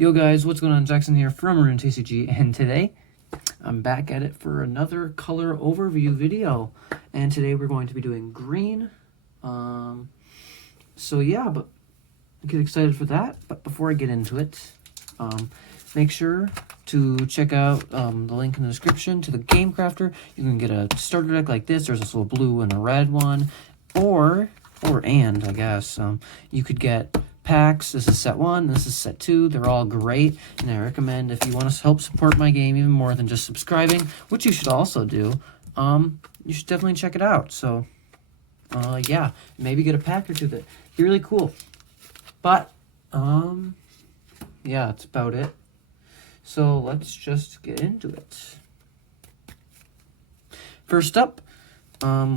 Yo guys, what's going on? Jackson here from TCG, and today I'm back at it for another color overview video. And today we're going to be doing green. So yeah, but get excited for that. But before I get into it, make sure to check out the link in the description to the Game Crafter. You can get a starter deck like this. There's also a blue and a red one, I guess you could get packs. This is set 1, this is set 2. They're all great, and I recommend if you want to help support my game even more than just subscribing, which you should also do, you should definitely check it out. So yeah, maybe get a pack or two that'd be really cool. But yeah, that's about it. So let's just get into it. First up,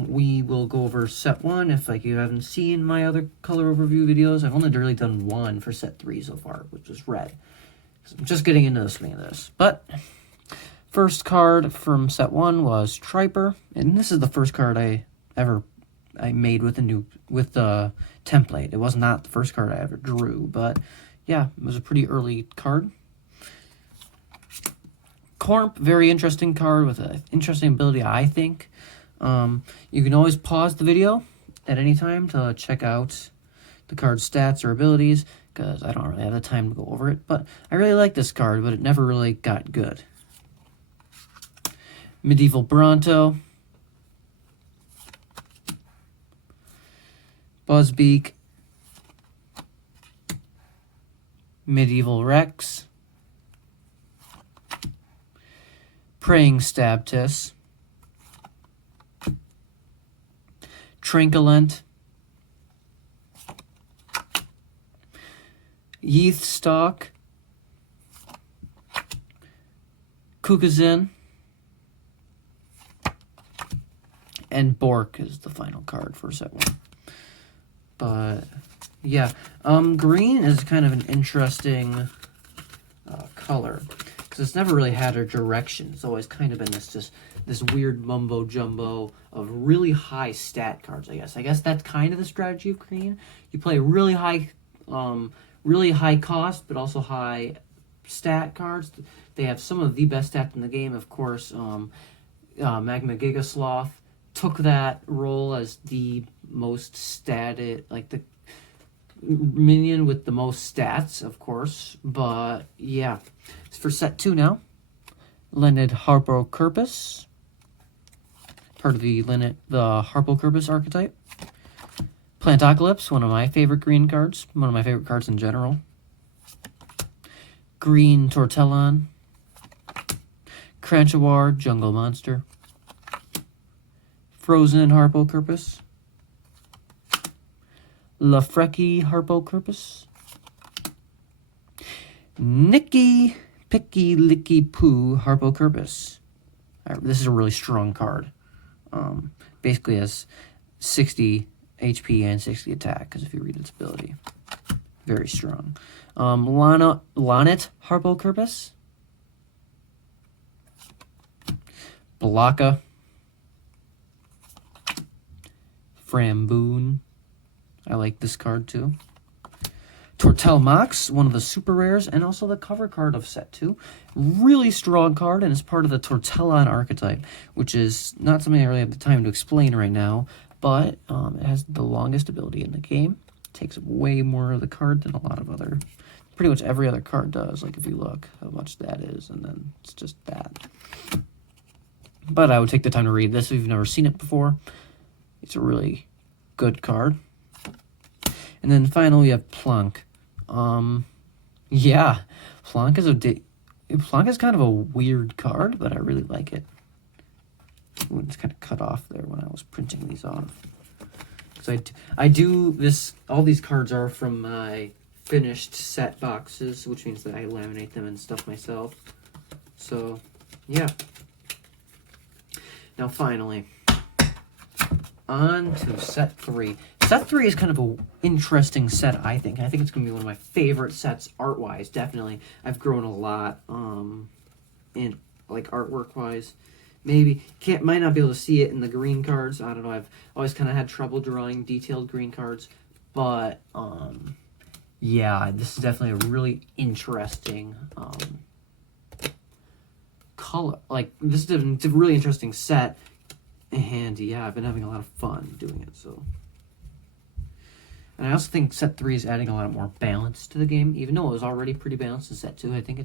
we will go over set 1. If you haven't seen my other color overview videos, I've only really done one for set 3 so far, which was red. I'm just getting into the swing of this. But first card from set 1 was Triper, and this is the first card I made with the template. It was not the first card I ever drew, but yeah, it was a pretty early card. Corp, very interesting card with an interesting ability, I think. You can always pause the video at any time to check out the card's stats or abilities, because I don't really have the time to go over it. But I really like this card, but it never really got good. Medieval Bronto. Buzzbeak. Medieval Rex. Praying Stabtis. Trinculent, Yeathstalk, Kukazin, and Bork is the final card for set 1. But yeah, green is kind of an interesting color, because it's never really had a direction. It's always kind of been this weird mumbo jumbo of really high stat cards, I guess. I guess that's kind of the strategy of green. You play really high cost, but also high stat cards. They have some of the best stats in the game, of course. Magma Gigasloth took that role as the most statted, like the minion with the most stats, of course. But yeah, it's for set 2 now. Leonid Harpocurpus, part of the Harpocurpus archetype. Plantocalypse, one of my favorite green cards, one of my favorite cards in general. Green Tortellon. Cranchawar, Jungle Monster. Frozen Harpocurpus. Lafreki Harpocurpus. Nicky Picky Licky Poo Harpocurpus. This is a really strong card. Basically has 60 HP and 60 attack, because if you read its ability, very strong. Lanet Harpocurpus. Blocka. Framboon. I like this card too. Tortelmox, one of the super rares, and also the cover card of set 2. Really strong card, and it's part of the Tortellon archetype, which is not something I really have the time to explain right now, but it has the longest ability in the game. It takes way more of the card than a lot of pretty much every other card does. Like if you look how much that is, and then it's just that. But I would take the time to read this if you've never seen it before. It's a really good card. And then finally we have Plunk. Yeah, Plunk is kind of a weird card, but I really like it. Ooh, it's kind of cut off there when I was printing these off. So I do this. All these cards are from my finished set boxes, which means that I laminate them and stuff myself. So yeah. Now finally, on to set 3. Set 3 is kind of an interesting set, I think. I think it's going to be one of my favorite sets art-wise, definitely. I've grown a lot in artwork-wise. Maybe might not be able to see it in the green cards. I don't know. I've always kind of had trouble drawing detailed green cards, but yeah, this is definitely a really interesting color. Like, this is it's a really interesting set. And yeah, I've been having a lot of fun doing it, so. And I also think set 3 is adding a lot more balance to the game, even though it was already pretty balanced in set 2. I think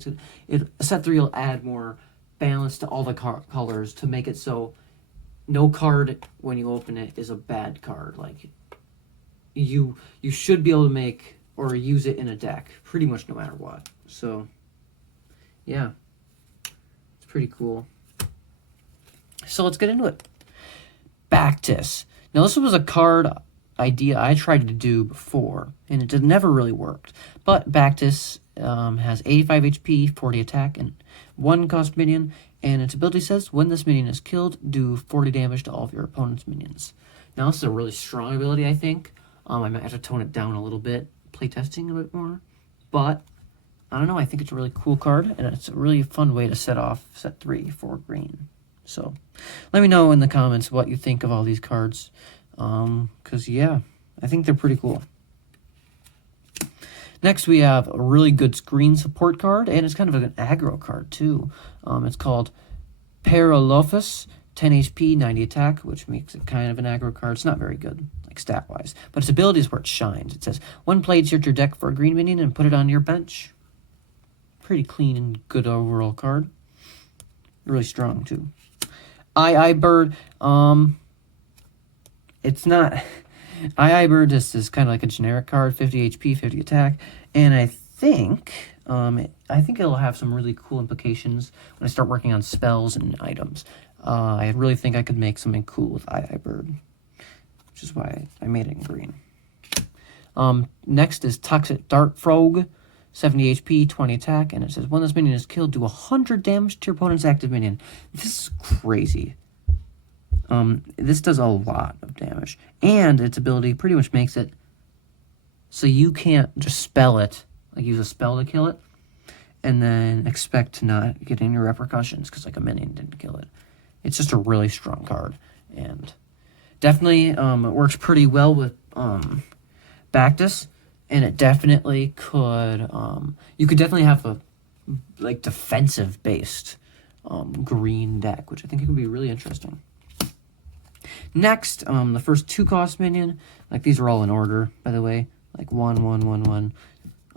set 3 will add more balance to all the colors to make it so no card when you open it is a bad card. Like, you should be able to make or use it in a deck pretty much no matter what. So yeah, it's pretty cool. So let's get into it. Bactus. Now this was a card idea I tried to do before, and it never really worked. But Bactus has 85 HP, 40 attack, and 1 cost minion, and its ability says, when this minion is killed, do 40 damage to all of your opponent's minions. Now this is a really strong ability, I think. I might have to tone it down a little bit, playtesting a bit more. But, I don't know, I think it's a really cool card, and it's a really fun way to set off set 3 for green. So, let me know in the comments what you think of all these cards. Because, yeah, I think they're pretty cool. Next, we have a really good screen support card, and it's kind of an aggro card, too. It's called Paralophus, 10 HP, 90 attack, which makes it kind of an aggro card. It's not very good, like stat-wise, but its ability is where it shines. It says, when played, search your deck for a green minion and put it on your bench. Pretty clean and good overall card. Really strong, too. Bird, it's not... Bird is kind of like a generic card, 50 HP, 50 attack, and I think it'll have some really cool implications when I start working on spells and items. I really think I could make something cool with Bird, which is why I made it in green. Next is Toxic Dart Frog, 70 HP, 20 attack, and it says, when this minion is killed, do 100 damage to your opponent's active minion. This is crazy. This does a lot of damage, and its ability pretty much makes it so you can't just spell it, like use a spell to kill it, and then expect to not get any repercussions because like a minion didn't kill it. It's just a really strong card, and definitely it works pretty well with Bactus, and it definitely could you could definitely have a like defensive based green deck, which I think it could be really interesting. Next, the first 2 cost minion, like these are all in order, by the way, like 1, 1, 1, 1,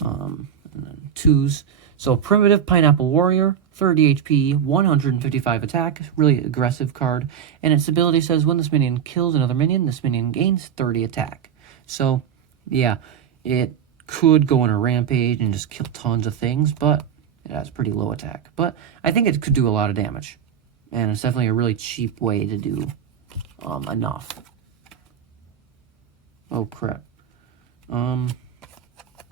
and then 2s. So Primitive Pineapple Warrior, 30 HP, 155 attack, really aggressive card, and its ability says when this minion kills another minion, this minion gains 30 attack. So, yeah, it could go on a rampage and just kill tons of things, but it has pretty low attack. But I think it could do a lot of damage, and it's definitely a really cheap way to do enough. Oh crap.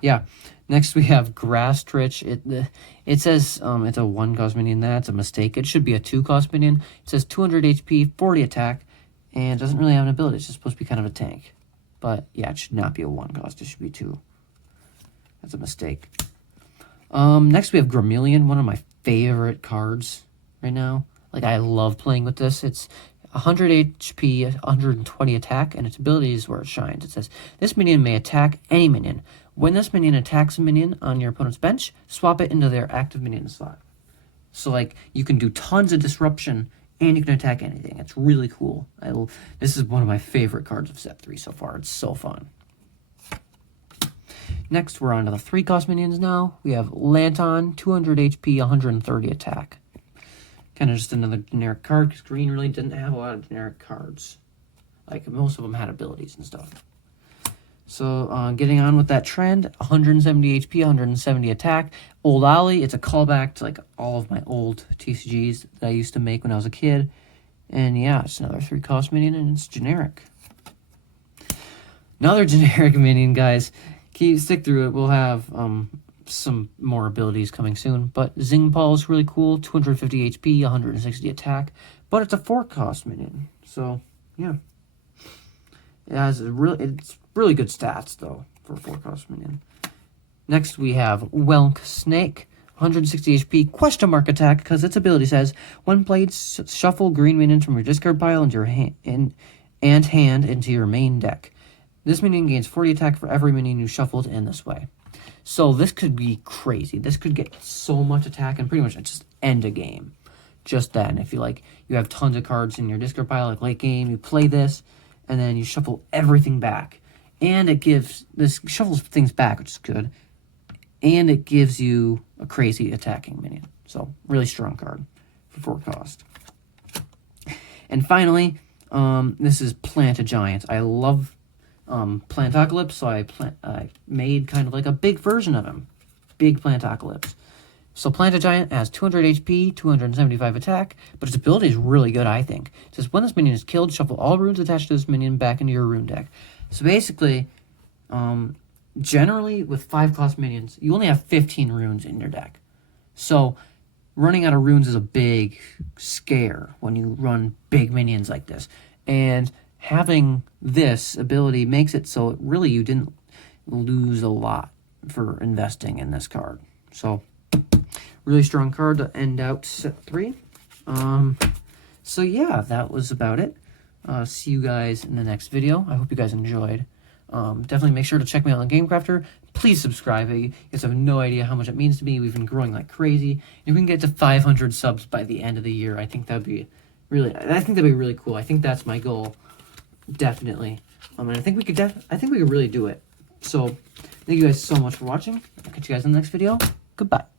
Yeah. Next we have Grass Trich. It says it's a 1 cost minion. That's a mistake. It should be a 2 cost minion. It says 200 HP, 40 attack, and it doesn't really have an ability. It's just supposed to be kind of a tank. But yeah, it should not be a 1 cost. It should be 2. That's a mistake. Next we have Gremillion, one of my favorite cards right now. Like, I love playing with this. It's 100 HP, 120 attack, and its ability is where it shines. It says, this minion may attack any minion. When this minion attacks a minion on your opponent's bench, swap it into their active minion slot. So, like, you can do tons of disruption, and you can attack anything. It's really cool. This is one of my favorite cards of set 3 so far. It's so fun. Next, we're on to the 3 cost minions now. We have Lanton, 200 HP, 130 attack. Kind of just another generic card, because green really didn't have a lot of generic cards. Like, most of them had abilities and stuff. So, getting on with that trend, 170 HP, 170 attack. Old Ollie, it's a callback to, like, all of my old TCGs that I used to make when I was a kid. And, yeah, it's another 3 cost minion, and it's generic. Another generic minion, guys. Stick through it. We'll have, some more abilities coming soon, but Zingpaw is really cool, 250 HP, 160 attack, but it's a 4 cost minion, so yeah. It's really good stats, though, for a 4 cost minion. Next, we have Welk Snake, 160 HP, question mark attack, because its ability says, when played, shuffle green minions from your discard pile into your hand into your main deck. This minion gains 40 attack for every minion you shuffled in this way. So this could be crazy. This could get so much attack and pretty much just end a game. Just that. And if you like, you have tons of cards in your discard pile, like late game, you play this, and then you shuffle everything back. And it gives, this shuffles things back, which is good. And it gives you a crazy attacking minion. So, really strong card for 4 cost. And finally, this is Plant a Giant. I love Plantocalypse, so I made kind of like a big version of him. Big Plantocalypse. So Plant a Giant has 200 HP, 275 attack, but its ability is really good, I think. It says, when this minion is killed, shuffle all runes attached to this minion back into your rune deck. So basically, generally with 5-cost minions, you only have 15 runes in your deck. So running out of runes is a big scare when you run big minions like this. And having this ability makes it so really you didn't lose a lot for investing in this card. So really strong card to end out set 3. So yeah, that was about it. See you guys in the next video. I hope you guys enjoyed. Definitely make sure to check me out on GameCrafter. Please subscribe. You guys have no idea how much it means to me. We've been growing like crazy. If we can get to 500 subs by the end of the year, I think that'd be really cool. I think that's my goal. Definitely. And I think we could really do it. So thank you guys so much for watching. I'll catch you guys in the next video. Goodbye.